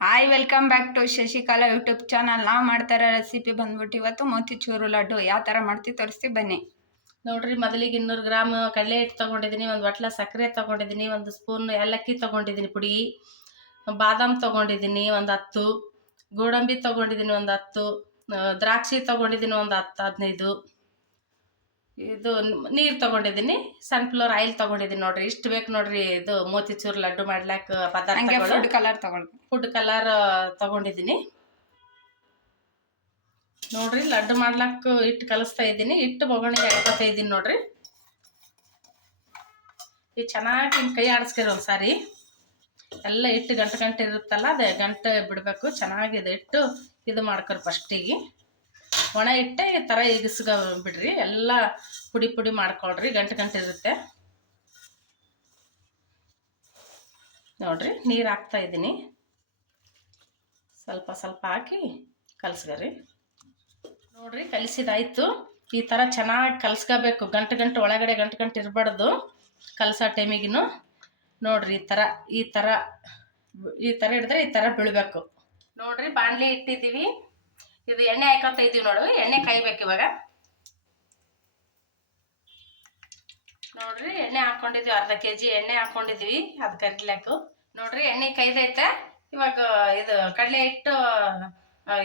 Hi welcome back to Shashikala YouTube channel. ನಾವು ಮಾಡ್ತಾ ಇರೋ ರೆಸಿಪಿ ಬಂದ್ಬಿಟ್ಟು ಇವತ್ತು ಮೋತಿಚೂರು ಲಡ್ಡು ಯಾವ ಥರ ಮಾಡ್ತೀವಿ ತೋರಿಸ್ತೀವಿ ಬನ್ನಿ. ನೋಡ್ರಿ, ಮೊದಲಿಗೆ 200 ಗ್ರಾಮ್ ಕಡಲೆ ಹಿಟ್ಟು ತೊಗೊಂಡಿದ್ದೀನಿ, ಒಂದು ಬಟ್ಲ ಸಕ್ಕರೆ ತೊಗೊಂಡಿದ್ದೀನಿ, ಒಂದು ಸ್ಪೂನ್ ಏಲಕ್ಕಿ ತೊಗೊಂಡಿದ್ದೀನಿ ಪುಡಿ, ಬಾದಾಮ್ ತೊಗೊಂಡಿದ್ದೀನಿ ಒಂದು 10, ಗೋಡಂಬಿ ತೊಗೊಂಡಿದ್ದೀನಿ ಒಂದು 10, ದ್ರಾಕ್ಷಿ ತೊಗೊಂಡಿದ್ದೀನಿ ಒಂದು 10-15, ಇದು ನೀರು ತೊಗೊಂಡಿದ್ದೀನಿ, ಸನ್ಫ್ಲವರ್ ಆಯಿಲ್ ತೊಗೊಂಡಿದ್ದೀನಿ. ನೋಡ್ರಿ ಇಷ್ಟು ಬೇಕು ನೋಡ್ರಿ ಇದು ಮೋತಿಚೂರು ಲಡ್ಡು ಮಾಡ್ಲಾಕ ಪದಾರ್ಥಗಳು. ಫುಡ್ ಕಲರ್ ತೊಗೊಂಡಿದ್ದೀನಿ. ನೋಡ್ರಿ ಲಡ್ಡು ಮಾಡ್ಲಾಕ ಹಿಟ್ಟು ಕಲಿಸ್ತಾ ಇದ್ದೀನಿ. ಹಿಟ್ಟು ಬೊಗಣಿಗೆ ಹಾಕ್ತಾ ಇದ್ದೀನಿ ನೋಡ್ರಿ. ಇದು ಚೆನ್ನಾಗಿ ಹಿಂಗೆ ಕೈ ಆಡಿಸ್ಕಿರಿ ಒಂದ್ಸಾರಿ. ಎಲ್ಲ ಹಿಟ್ಟು ಗಂಟೆ ಇರುತ್ತಲ್ಲ, ಅದೇ ಗಂಟೆ ಬಿಡಬೇಕು. ಚೆನ್ನಾಗಿದೆ ಹಿಟ್ಟು ಇದು ಮಾಡ್ಕೊರಿ. ಫಸ್ಟಿಗೆ ಒಣ ಹಿಟ್ಟೆ ಈ ಥರ ಇಗಿಸ್ಗ ಬಿಡ್ರಿ. ಎಲ್ಲ ಪುಡಿ ಪುಡಿ ಮಾಡ್ಕೊಳ್ರಿ, ಗಂಟೆ ಇರುತ್ತೆ. ನೋಡ್ರಿ ನೀರು ಹಾಕ್ತಾ ಇದ್ದೀನಿ, ಸ್ವಲ್ಪ ಸ್ವಲ್ಪ ಹಾಕಿ ಕಲಸ್ಕೊರಿ. ನೋಡ್ರಿ ಕಲಿಸಿದಾಯ್ತು. ಈ ಥರ ಚೆನ್ನಾಗಿ ಕಲಸ್ಕೋಬೇಕು. ಗಂಟೆ ಒಳಗಡೆ ಗಂಟೆ ಇರಬಾರ್ದು ಕಲಸೋ ಟೈಮಿಗೂ. ನೋಡ್ರಿ ಈ ಥರ ಹಿಡಿದ್ರೆ ಈ ಥರ ಬೀಳಬೇಕು. ನೋಡ್ರಿ ಬಾಣಲಿ ಇಟ್ಟಿದ್ದೀವಿ. ಇದು ಎಣ್ಣೆ ಹಾಕೋತಾ ಇದ್ದೀವಿ. ನೋಡ್ರಿ ಎಣ್ಣೆ ಕಾಯ್ಬೇಕು ಇವಾಗ. ನೋಡ್ರಿ ಎಣ್ಣೆ ಹಾಕೊಂಡಿದ್ವಿ, ಅರ್ಧ kg ಎಣ್ಣೆ ಹಾಕೊಂಡಿದ್ವಿ. ಅದು ಕರಿಲಾಕು. ನೋಡ್ರಿ ಎಣ್ಣೆ ಕೈದೈತೆ. ಇವಾಗ ಇದು ಕಡಲೆ ಹಿಟ್ಟು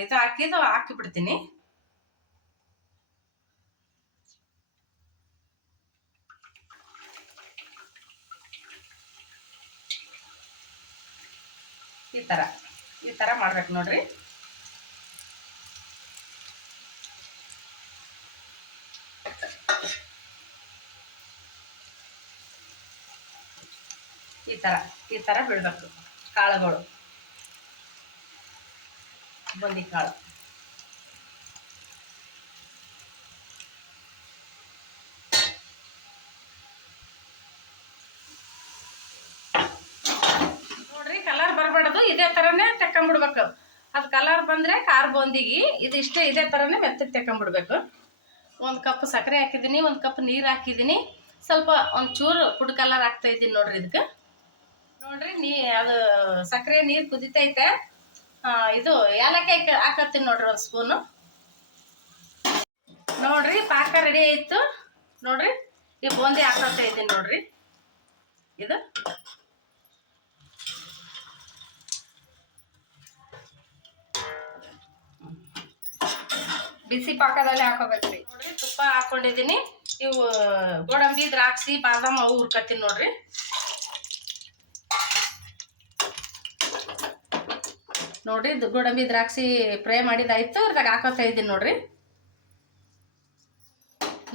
ಇದು ಹಾಕಿಬಿಡ್ತೀನಿ. ಈ ಥರ ಮಾಡ್ಬೇಕು ನೋಡ್ರಿ. ಈ ಥರ ಬೀಳ್ಬೇಕು ಕಾಳುಗಳು, ಬೂಂದಿ ಕಾಳು. ನೋಡ್ರಿ ಕಲರ್ ಬರಬಾರ್ದು, ಇದೇ ಥರನೇ ತೆಕ್ಕೊಂಬಿಡ್ಬೇಕು. ಅದು ಕಲರ್ ಬಂದರೆ ಖಾರ ಬೂಂದಿಗೆ ಇದಿಷ್ಟೇ ಇದೇ ಥರನೇ ಮೆತ್ತಗೆ ತೆಕ್ಕೊಂಬಿಡ್ಬೇಕು. 1 ಕಪ್ ಸಕ್ಕರೆ ಹಾಕಿದ್ದೀನಿ, 1 ಕಪ್ ನೀರು ಹಾಕಿದ್ದೀನಿ, ಸ್ವಲ್ಪ ಒಂಚೂರು ಫುಡ್ ಕಲರ್ ಹಾಕ್ತಾ ಇದ್ದೀನಿ. ನೋಡ್ರಿ ಇದಕ್ಕೆ ನೋಡ್ರಿ ಅದು ಸಕ್ಕರೆ ನೀರು ಕುದಿತೈತೆ. ಇದು ಏಲಕ್ಕಿ ಹಾಕತ್ತೀನಿ ನೋಡ್ರಿ 1 ಸ್ಪೂನು. ನೋಡ್ರಿ ಪಾಕ ರೆಡಿ ಆಯಿತು. ನೋಡ್ರಿ ಈ ಬೂಂದಿ ಹಾಕೋತಾ ಇದ್ದೀನಿ ನೋಡ್ರಿ. ಇದು ಬಿಸಿ ಪಾಕದಲ್ಲಿ ಹಾಕೋಬೇಕ್ರಿ. ನೋಡ್ರಿ ತುಪ್ಪ ಹಾಕೊಂಡಿದ್ದೀನಿ. ಇವು ಗೋಡಂಬಿ, ದ್ರಾಕ್ಷಿ, ಬಾದಾಮ್ ಅವು ಹುರ್ಕತ್ತೀನಿ ನೋಡ್ರಿ. ನೋಡ್ರಿ ಇದು ಗೋಡಂಬಿ ದ್ರಾಕ್ಷಿ ಫ್ರೈ ಮಾಡಿದಾಯ್ತು. ಅದ್ರಾಗ ಹಾಕೋತಾ ಇದ್ದೀನಿ ನೋಡ್ರಿ.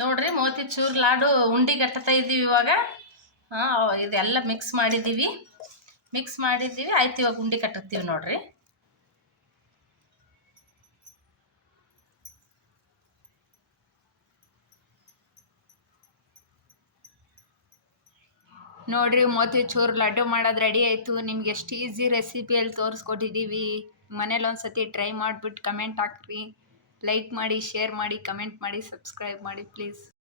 ನೋಡ್ರಿ ಮೋತಿಚೂರು ಲಾಡು ಉಂಡಿ ಕಟ್ತಾ ಇದ್ದೀವಿ ಇವಾಗ. ಇದೆಲ್ಲ ಮಿಕ್ಸ್ ಮಾಡಿದ್ದೀವಿ ಆಯ್ತು. ಇವಾಗ ಉಂಡಿ ಕಟ್ಟುತ್ತೀವಿ ನೋಡ್ರಿ. ನೋಡ್ರಿ ಮೋತಿಚೂರು ಲಡ್ಡು ಮಾಡೋದು ರೆಡಿ ಆಯಿತು. ನಿಮ್ಗೆ ಎಷ್ಟು ಈಸಿ ರೆಸಿಪಿಯಲ್ಲಿ ತೋರಿಸ್ಕೊಟ್ಟಿದ್ದೀವಿ. ಮನೇಲಿ ಒಂದ್ಸತಿ ಟ್ರೈ ಮಾಡಿಬಿಟ್ಟು ಕಮೆಂಟ್ ಹಾಕ್ರಿ. ಲೈಕ್ ಮಾಡಿ, ಶೇರ್ ಮಾಡಿ, ಕಮೆಂಟ್ ಮಾಡಿ, ಸಬ್ಸ್ಕ್ರೈಬ್ ಮಾಡಿ ಪ್ಲೀಸ್.